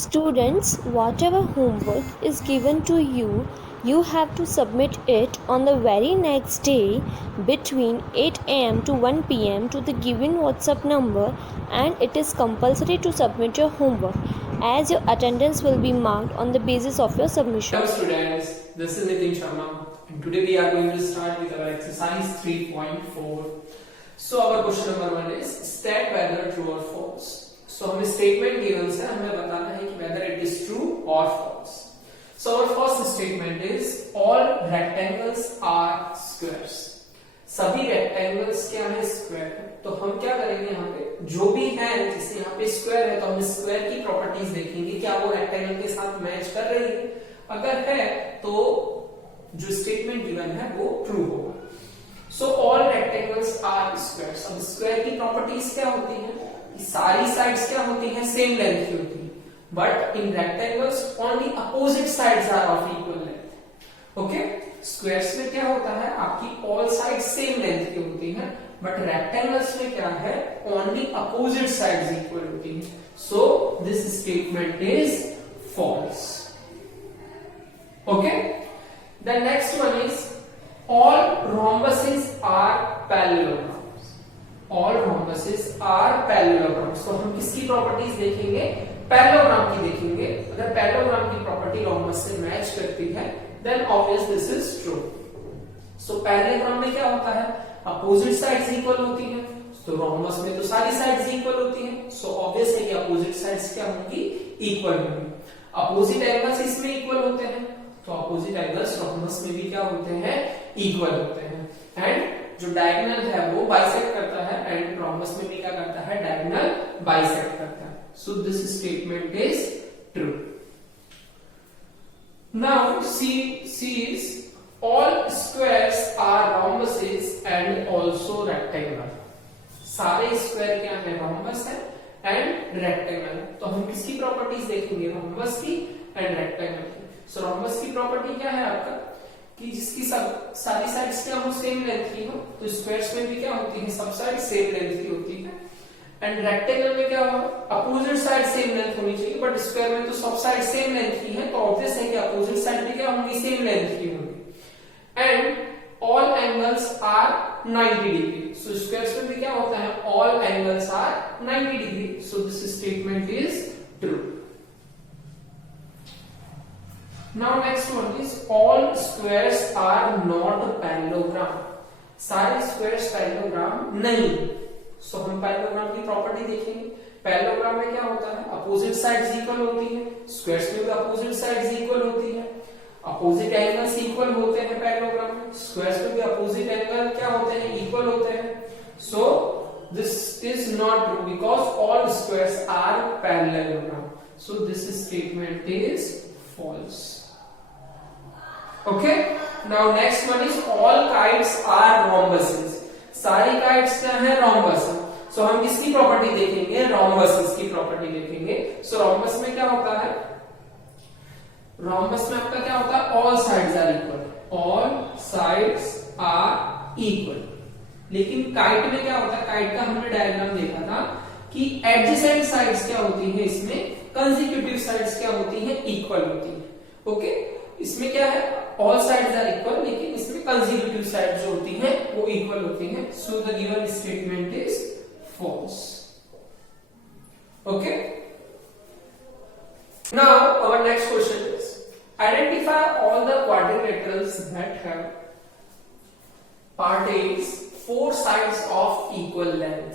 Students, whatever homework is given to you, you have to submit it on the very next day between 8 am to 1 pm to the given WhatsApp number, and it is compulsory to submit your homework as your attendance will be marked on the basis of your submission. Hello students, this is Nitin Sharma and today we are going to start with our exercise 3.4. So our question number 1 is state whether true or false. So हमें statement given से हमें बताना है कि whether it is true or false. So our first statement is all rectangles are squares. सभी rectangles क्या है square है. तो हम क्या करेंगे यहाँ पे जो भी है जैसे यहाँ पे square है तो हम square की properties देखेंगे क्या वो rectangle के साथ मैच कर रही है. अगर है तो जो statement given है वो true होगा. So all rectangles are squares. अब square की properties क्या होती है कि सारी sides क्या होती है same length की होती है. But in rectangles only opposite sides are of equal length. Okay? Squares में क्या होता है आपकी all sides same length की होती हैं, but rectangles में क्या है only opposite sides equal होती हैं. So this statement is false. Okay? The next one is all rhombuses are parallelograms. All rhombuses are parallelograms. तो हम किसकी प्रॉपर्टीज देखेंगे पैरेललोग्राम की देखेंगे. अगर पैरेललोग्राम की प्रॉपर्टी rhombus से मैच करती है then obvious this is true. So parallelogram में क्या होता है अपोजिट साइड्स इक्वल होती हैं. तो rhombus में तो सारी साइड्स इक्वल होती हैं. So obvious है कि अपोजिट साइड्स क्या होंगी इक्वल होंगी. अपोजिट एंगल्स इसमें इक्वल होते हैं तो अपोजिट एंगल्स rhombus में भी क्या होते हैं इक्वल होते हैं. एंड जो डायगोनल है वो बाइसेक्ट करता है एंड rhombus में भी क्या करता है डायगोनल बाइसेक्ट करता है. So this statement is true. Now C is all squares are rhombuses and also rectangular. सारे स्क्वायर क्या है rhombus है एंड रेक्टेंगल. तो हम किसकी प्रॉपर्टीज देखेंगे rhombus की एंड रेक्टेंगल की. सो rhombus की प्रॉपर्टी क्या है आपका कि जिसकी सब सारी साइड्स क्या हो सेम लेंथ की हो. तो स्क्वायर्स में भी क्या होती है सब साइड सेम लेंथ की होती है. एंड रेक्टेंगल में क्या होगा अपोजिट साइड सेम लेंथ होनी चाहिए बट स्क्वायर में तो सब साइड सेम लेंथ की है तो ऑब्वियस है कि अपोजिट साइड भी क्या होंगी सेम लेंथ की होंगी. And all angles are 90 degree. So squares में भी क्या होता है all angles are 90 degree. So this statement is true. Now next one is all squares are not parallelogram. सारे स्क्वायर्स पैरेललोग्राम नहीं. सो हम पैरेललोग्राम की प्रॉपर्टी देखेंगे. पैरेललोग्राम में क्या होता है अपोजिट साइड्स इक्वल होती है. स्क्वायर्स में भी अपोजिट साइड्स इक्वल होती है. अपोजिट एंगल्स इक्वल होते हैं पैरेललोग्राम में. स्क्वायर्स में भी अपोजिट एंगल क्या होते हैं इक्वल होते हैं. So this is not true because all squares are parallelogram. So this statement is false. Okay, now next one is all kites are rhombuses. सारी kites क्या है rhombus है. So हम किसकी प्रॉपर्टी देखेंगे rhombus की प्रॉपर्टी देखेंगे. So rhombus में क्या होता है rhombus में आपका क्या होता है all sides are equal. All sides are equal. लेकिन kite में क्या होता है kite का हमने डायग्राम देखा था कि adjacent sides क्या होती है इसमें consecutive sides क्या होती है equal होती है. ओके इसमें क्या है ऑल साइड्स आर इक्वल लेकिन इसमें कंसेक्यूटिव साइड्स जो होती हैं वो इक्वल होती हैं. So the given statement is false. Okay now our next question is identify all the quadrilaterals that have part as 4 sides of equal length.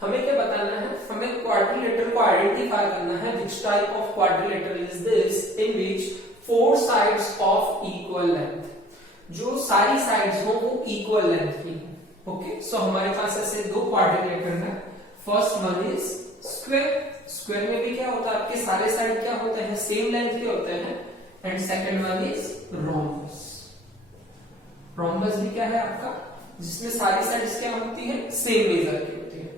हमें क्या बताना है हमें क्वाड्रिलेटरल को आइडेंटिफाई करना है. Which type of quadrilateral is this in which 4 sides of equal length. जो सारी sides हो वो equal length की है. ओके सो हमारे पास ऐसे दो क्वाड्रिलेटर है. First one is square. Square में भी क्या होता है आपके सारे साइड क्या होते हैं सेम लेंथ के होते हैं. And second one is rhombus. Rhombus भी क्या है आपका जिसमें सारी साइड्स क्या होती है सेम मेजर की होती है.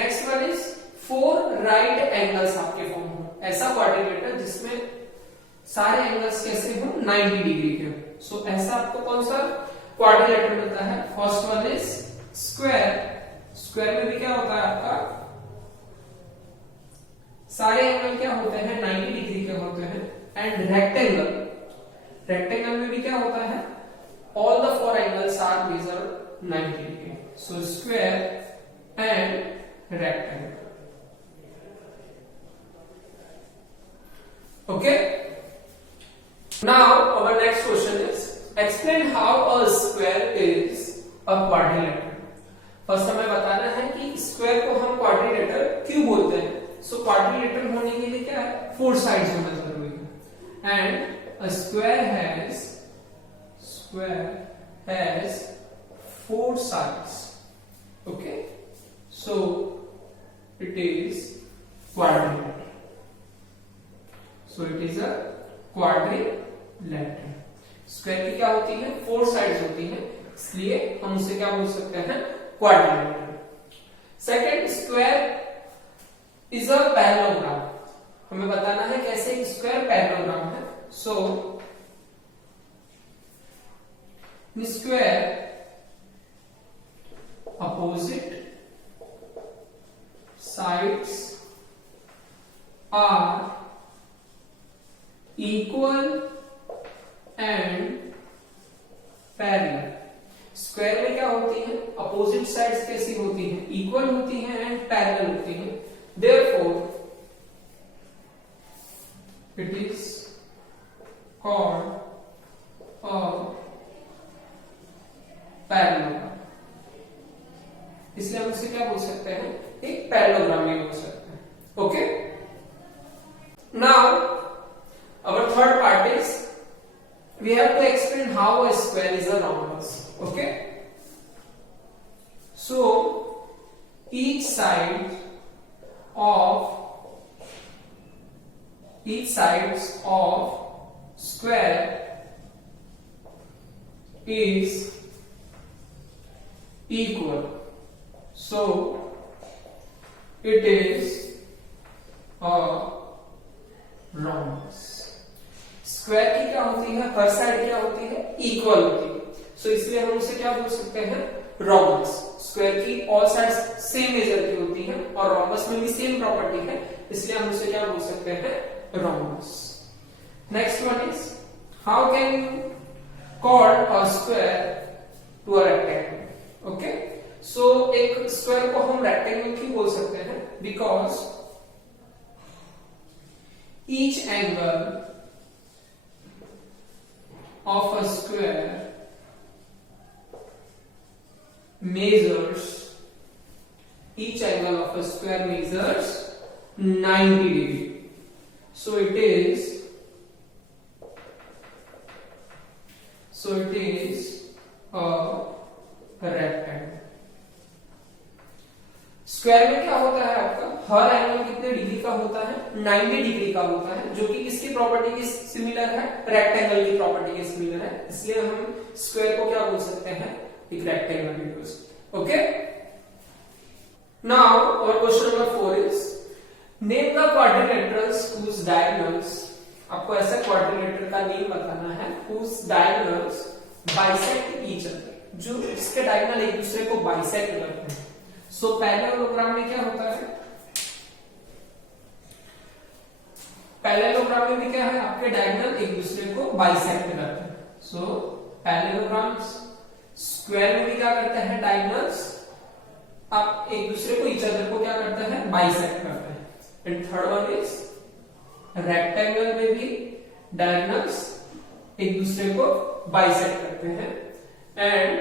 Next one is 4 right angles आपके फॉर्म हो. ऐसा क्वाड्रिलेटर जिसमें सारे एंगल्स कैसे हो 90 डिग्री के. सो ऐसा आपको कौन सा क्वाड्रिलेटर मिलता है. First one is square. Square में भी क्या होता है आपका सारे एंगल क्या होते हैं 90 डिग्री के होते हैं, एंड रेक्टेंगल में भी क्या होता है all the four angles are measured 90 degree. So square and rectangle. Okay. Now our next question is explain how a square is a quadrilateral. First हमें बताना है कि स्क्वायर को हम क्वाड्रिलेटरल क्यों बोलते हैं. सो क्वाड्रिलेटरल होने के लिए क्या है, फोर साइड्स होना जरूरी है, and a square has four sides. Okay, so it is quadrilateral. So it is a quadrilateral. Square की क्या होती है, फोर साइड्स होती हैं, इसलिए हम उसे क्या बोल सकते हैं, quadrilateral. Second, square is a parallelogram. हमें बताना है कैसे एक स्क्वायर पैरेललोग्राम है. सो square opposite sides are equal and parallel. Square में क्या होती है, अपोजिट साइड्स कैसी होती हैं, इक्वल होती हैं एंड पैरेलल होती हैं. Therefore it is called a parallelogram. इसलिए हम इसे क्या बोल सकते हैं, एक पैरेललोग्राम भी बोल सकते हैं. Okay, now our third part is we have to explain how a square is a rhombus. Okay, so each sides of square is equal, so it is a rhombus. Square की क्या होती है, हर side क्या होती है, equal होती है. सो इसलिए हम उसे क्या बोल सकते हैं, rhombus. स्क्वायर की ऑल साइड्स सेम मेजर की होती है और rhombus में भी सेम प्रॉपर्टी है, इसलिए हम उसे क्या बोल सकते हैं, rhombus. Next one is how can you call a square to a rectangle. Okay, so एक स्क्वायर को हम रेक्टेंगल क्यों बोल सकते हैं, because each angle of a square measures 90 degree. So it is a rectangle. Square में क्या होता है आपका, हर एंगल कितने डिग्री का होता है, 90 डिग्री का होता है, जो कि किसकी प्रॉपर्टी के सिमिलर है, रेक्टेंगल की प्रॉपर्टी के सिमिलर है. इसलिए हम स्क्वायर को क्या बोल सकते हैं, एक रेक्टेंगल भी बोल सकते हैं. Okay, now our question number 4 is name the quadrilaterals whose diagonals. आपको ऐसा क्वाड्रिलेटरल का नेम बताना है whose diagonals bisect each other, जो इसके डायगोनल एक दूसरे को बाइसेक्ट करते हैं. सो पैरेललोग्राम में क्या होता है, पैरेललोग्राम में भी क्या है, आपके डायगोनल एक दूसरे को बाइसेक्ट करते हैं. सो पैरेललोग्राम्स स्क्वायर में भी क्या करते हैं, डायगोनल्स आप एक दूसरे को ईच अदर को क्या करते हैं, बाइसेक्ट करते हैं. And third one is rectangle में भी डायगोनल्स एक दूसरे को बाइसेक्ट करते हैं. एंड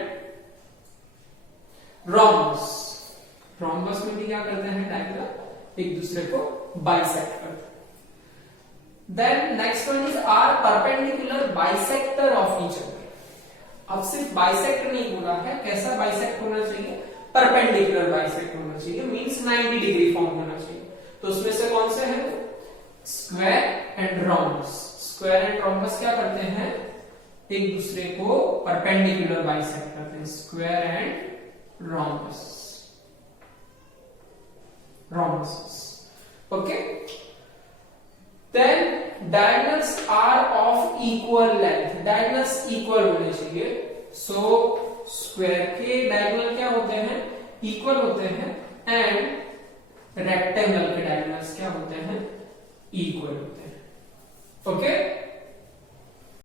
रोम्बस में भी क्या करते हैं, डायगोनल एक दूसरे को बाइसेक्ट करते हैं. Then next one is are perpendicular bisector of each other. अब सिर्फ बाइसेक्ट नहीं बोला है, कैसा बाइसेक्ट होना चाहिए, परपेंडिकुलर बाइसेक्ट होना चाहिए, मींस 90 डिग्री फॉर्म होना चाहिए. तो उसमें से कौन से है, square and rhombus. Square and rhombus क्या करते हैं, एक दूसरे को परपेंडिकुलर बाइसेक्ट करते हैं. Square and rhombus. Okay, then diagonals are of equal length. Diagonals equal होने चाहिए. सो स्क्वायर के डायगोनल क्या होते हैं, इक्वल होते हैं, एंड रेक्टेंगल के डायगोनल्स क्या होते हैं, इक्वल होते हैं. ओके